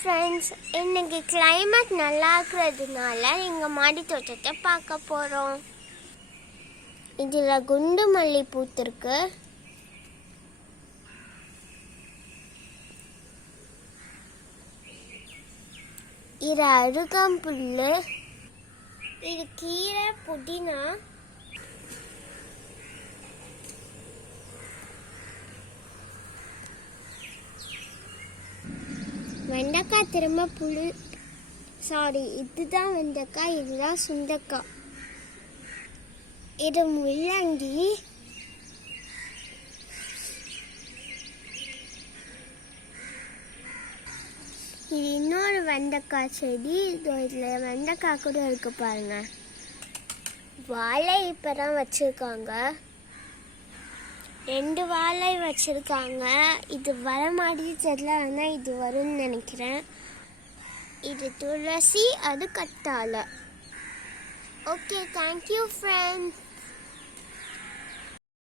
Friends, இன்னைக்கு climate நல்லா இருக்கிறதுனால எங்கள் மாடி தோட்டத்தை பார்க்க போகிறோம். இதில் குண்டு மல்லி பூத்திருக்கு. இது அருகம்புல், இது கீரை, புதினா, வெண்டைக்காய், திரும்ப இதுதான் வெண்டைக்காய், இதுதான் சுண்டைக்காய், இது முள்ளங்கி, இது இன்னொரு வெண்டைக்காய் செடி. இதில் வெண்டைக்காய் கூட இருக்கு பாருங்க. வாழை இப்போ தான் வச்சுருக்காங்க, 2 வாழை வச்சுருக்காங்க. இது வர மாதிரி தெரியல, ஆனால் இது வரும்னு நினைக்கிறேன். இது துளசி, அது கத்தாழை. Okay, thank you friends.